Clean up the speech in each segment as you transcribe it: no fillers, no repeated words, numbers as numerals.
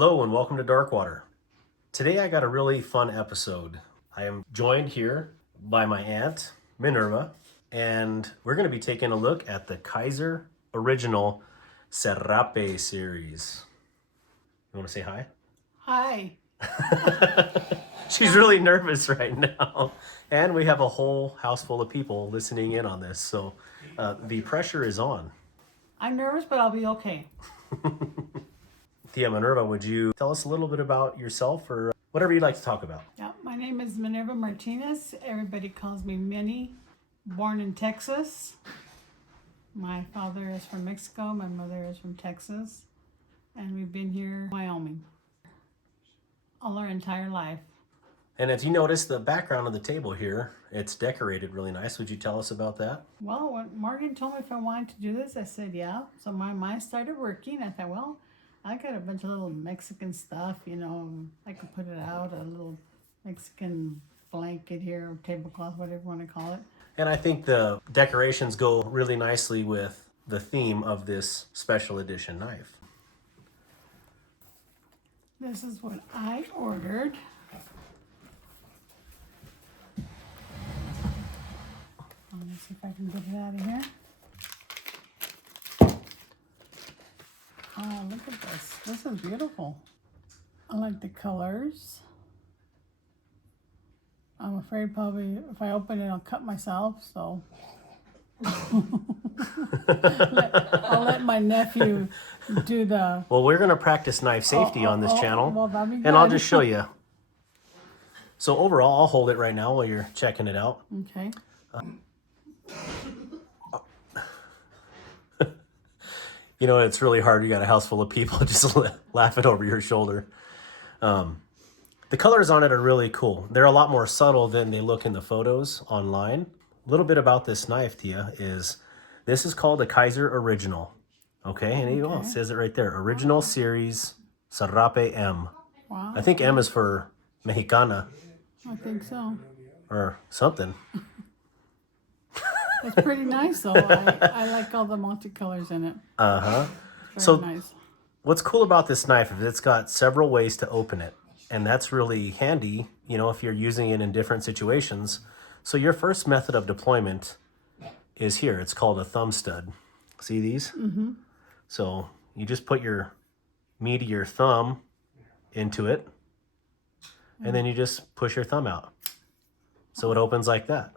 Hello and welcome to Darkwater. Today I got a really fun episode. I am joined here by my aunt, Minerva, and we're going to be taking a look at the Kizer Original Serape Series. You want to say hi? Hi. She's really nervous right now. And we have a whole house full of people listening in on this, so the pressure is on. I'm nervous, but I'll be okay. Tia Minerva, would you tell us a little bit about yourself or whatever you'd like to talk about? Yeah, my name is Minerva Martinez. Everybody calls me Minnie. Born in Texas. My father is from Mexico. My mother is from Texas. And we've been here in Wyoming all our entire life. And if you notice the background of the table here, it's decorated really nice. Would you tell us about that? Well, when Morgan told me if I wanted to do this, I said, yeah. So my mind started working. I thought, well, I got a bunch of little Mexican stuff, you know, I could put it out, a little Mexican blanket here, tablecloth, whatever you want to call it. And I think the decorations go really nicely with the theme of this special edition knife. This is what I ordered. Let me see if I can get it out of here. Oh, look at this. This is beautiful. I like the colors. I'm afraid probably if I open it, I'll cut myself, so. I'll let my nephew do the... Well, we're going to practice knife safety on this channel, well, that'd be good. and I'll just show you. So overall, I'll hold it right now while you're checking it out. Okay. You know, it's really hard. You got a house full of people just laughing over your shoulder. The colors on it are really cool. They're a lot more subtle than they look in the photos online. A little bit about this knife, Tia, is this is called a Kizer Original. Okay, and it says it right there. Original Series Serape M. Wow. I think M is for Mexicana I think so. or something. It's pretty nice, though. I like all the multicolors in it. Uh-huh. Very So nice. what's cool about this knife is it's got several ways to open it. And that's really handy, you know, if you're using it in different situations. So your first method of deployment is here. It's called a thumb stud. See these? Mm-hmm. So you just put your meat of your thumb into it, and then you just push your thumb out. So it opens like that.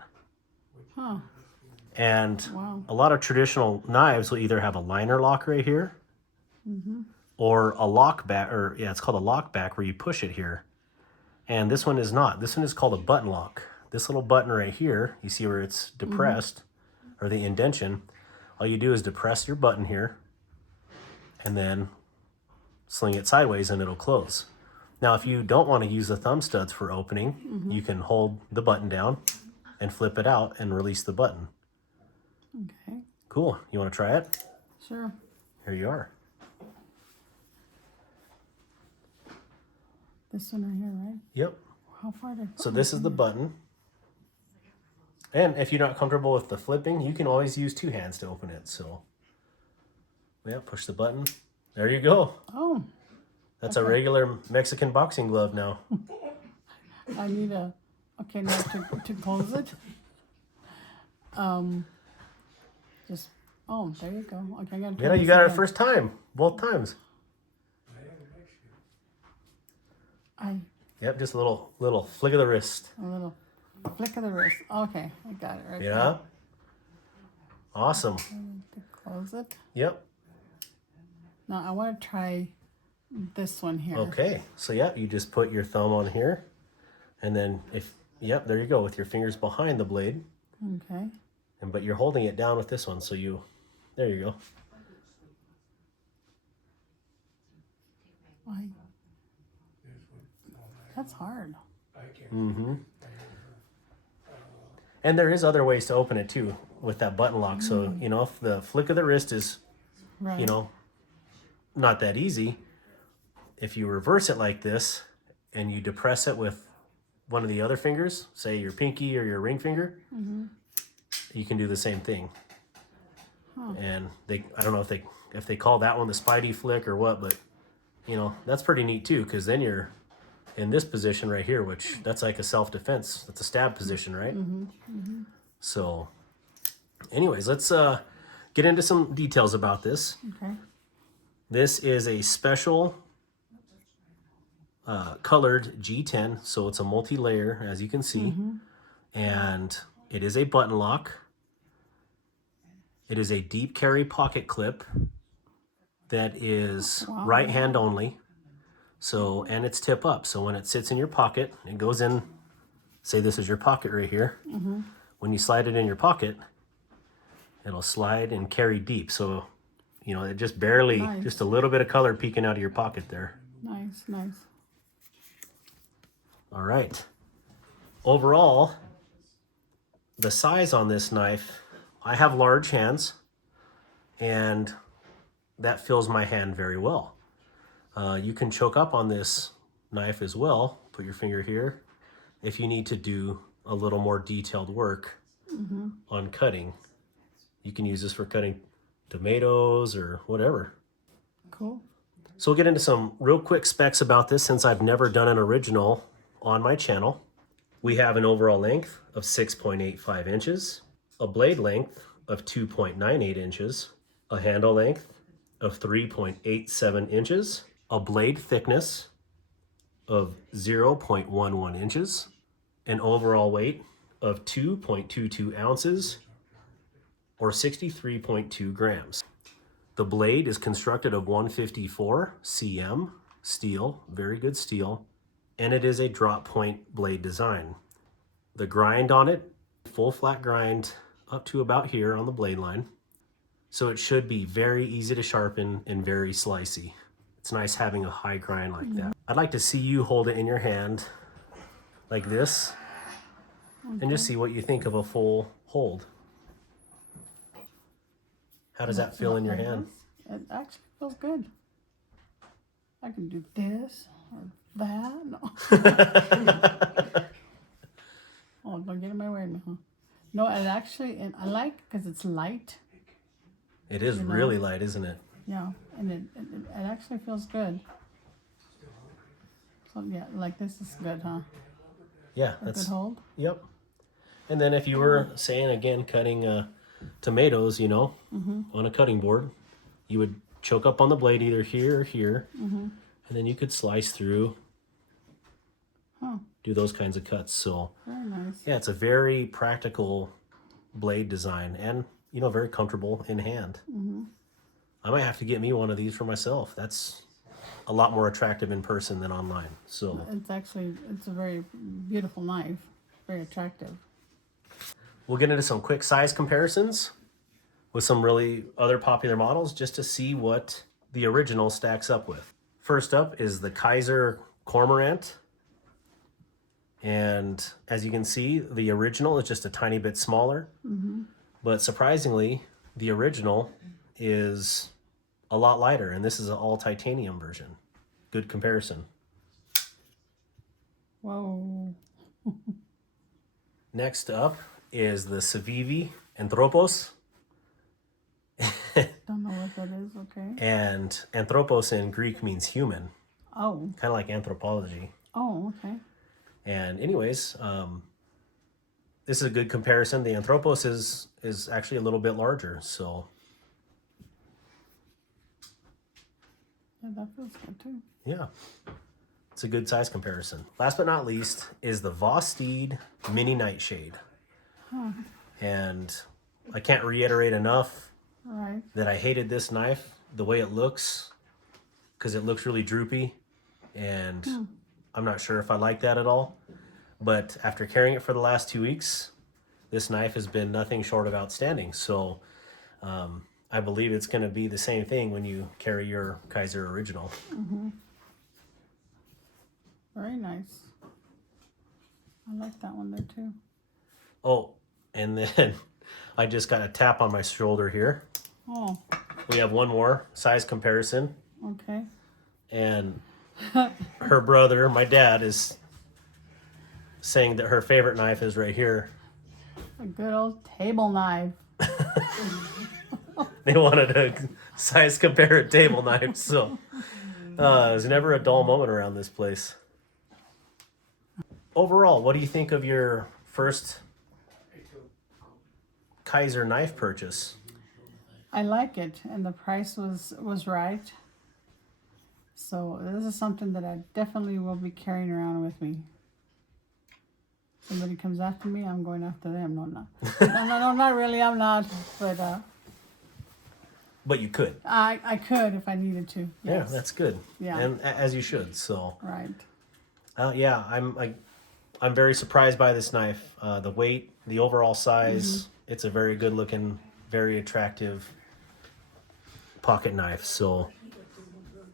Huh. And Wow. a lot of traditional knives will either have a liner lock right here, or a lock back, or yeah, it's called a lock back where you push it here. And this one is not. This one is called a button lock. This little button right here, you see where it's depressed, or the indentation. All you do is depress your button here, and then sling it sideways and it'll close. Now, if you don't want to use the thumb studs for opening, you can hold the button down and flip it out and release the button. Okay. Cool. You want to try it? Sure. Here you are. This one right here, right? Yep. How far did I So this is the button. And if you're not comfortable with the flipping, you can always use two hands to open it. So, yeah, push the button. There you go. Oh, That's a regular Mexican boxing glove now. I need a... Okay, now to close it. Just... Oh, there you go. Okay, I gotta try Yeah, you this got it again. first time. Both times. Yep, just a little flick of the wrist. A little flick of the wrist. Okay, I got it right Yeah. there. Awesome. To close it. Yep. Now I want to try this one here. Okay. So yeah, you just put your thumb on here, and then yep, there you go with your fingers behind the blade. Okay. But you're holding it down with this one, so there you go. That's hard. Mm-hmm. And there is other ways to open it too with that button lock. So, you know, if the flick of the wrist is, Right. you know, not that easy, if you reverse it like this and you depress it with one of the other fingers, say your pinky or your ring finger, you can do the same thing. Huh. And I don't know if they call that one the Spidey flick or what, but you know, that's pretty neat too, because then you're in this position right here, which that's like a self-defense. That's a stab position, right? So anyways, let's get into some details about this. Okay. This is a special colored G10, so it's a multi-layer, as you can see. And it is a button lock. It is a deep carry pocket clip that is right hand only. So, and it's tip up. So when it sits in your pocket, it goes in, say this is your pocket right here. When you slide it in your pocket, it'll slide and carry deep. So, you know, it just barely, just a little bit of color peeking out of your pocket there. Nice, nice. All right. Overall, the size on this knife, I have large hands, and that fills my hand very well. You can choke up on this knife as well. Put your finger here if you need to do a little more detailed work on cutting. You can use this for cutting tomatoes or whatever. Cool. So we'll get into some real quick specs about this since I've never done an original on my channel. We have an overall length of 6.85 inches, a blade length of 2.98 inches, a handle length of 3.87 inches, a blade thickness of 0.11 inches, an overall weight of 2.22 ounces, or 63.2 grams. The blade is constructed of 154 cm steel, very good steel, and it is a drop point blade design. The grind on it, full flat grind up to about here on the blade line. So it should be very easy to sharpen and very slicey. It's nice having a high grind like that. I'd like to see you hold it in your hand like this and just see what you think of a full hold. How does that feel in your hand? It actually feels good. I can do this or that. No. Oh, don't get in my way now. No, it actually, and I like because it's light. It is really light, isn't it? Yeah, and it actually feels good. So yeah, like this is good, huh? Yeah, A good hold. Yep. And then if you were saying again cutting tomatoes, you know, on a cutting board, you would choke up on the blade either here or here, and then you could slice through. Do those kinds of cuts. So Very nice. yeah, it's a very practical blade design and, you know, very comfortable in hand. I might have to get me one of these for myself. That's a lot more attractive in person than online. So It's a very beautiful knife. Very attractive. we'll get into some quick size comparisons with some really other popular models just to see what the original stacks up with. First up is the Kizer Cormorant. And as you can see, the original is just a tiny bit smaller. But surprisingly, the original is a lot lighter, and this is an all titanium version. Good comparison. Whoa. Next up is the Civivi Anthropos. Don't know what that is, okay. And anthropos in Greek means human, Oh. kind of like anthropology. Oh, okay. And anyways, this is a good comparison. The Anthropos is actually a little bit larger, so Yeah, that feels good too. yeah, it's a good size comparison. Last but not least is the Vosteed Mini Nightshade. And I can't reiterate enough All right. that I hated this knife, the way it looks, because it looks really droopy, and I'm not sure if I like that at all. But after carrying it for the last 2 weeks, this knife has been nothing short of outstanding. So I believe it's going to be the same thing when you carry your Kizer Original. Very nice. I like that one there too. Oh, and then I just got a tap on my shoulder here. Oh, We have one more size comparison. okay. And her brother, my dad, is saying that her favorite knife is right here. A good old table knife. They wanted a size compare a table knife, so There's never a dull moment around this place. Overall, what do you think of your first Kizer knife purchase? I like it, and the price was right. So this is something that I definitely will be carrying around with me. Somebody comes after me, I'm going after them. No, no, not really. I'm not, But you could. I could if I needed to. Yeah, Yes. that's good. Yeah. And as you should. So. Right. Yeah, I'm very surprised by this knife. The weight, the overall size. It's a very good looking, very attractive pocket knife. So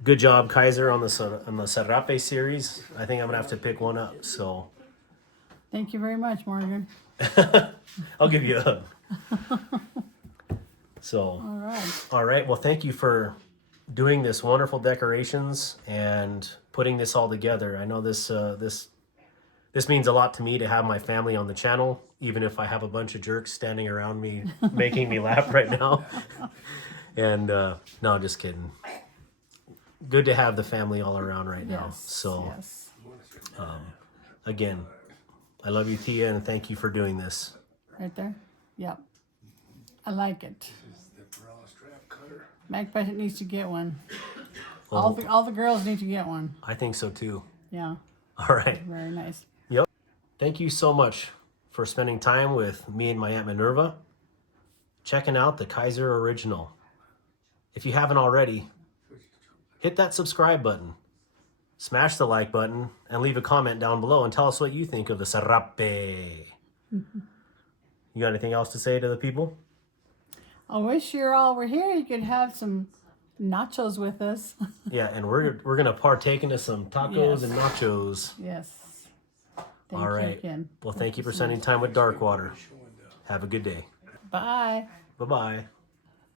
good job, Kizer, on the Serape series. I think I'm gonna have to pick one up. So Thank you very much, Morgan. I'll give you a hug. So All right. all right. Well, thank you for doing this wonderful decorations and putting this all together. I know this means a lot to me to have my family on the channel, even if I have a bunch of jerks standing around me making me laugh right now. And no, just kidding. Good to have the family all around right now. Yes. So Yes. again, I love you, Tia, and thank you for doing this. Right there. Yep. I like it. This is the bra strap cutter. Magpie needs to get one. Well, All the girls need to get one. I think so too. Yeah. All right. Very nice. Thank you so much for spending time with me and my Aunt Minerva, checking out the Kizer Original. If you haven't already, hit that subscribe button, smash the like button, and leave a comment down below and tell us what you think of the Serape. You got anything else to say to the people? I wish you all were here. You could have some nachos with us. Yeah, and we're gonna partake into some tacos Yes. and nachos. Yes. Thank All you right. again. Well, thank you for spending time with Darkwater. Have a good day. Bye. Bye-bye.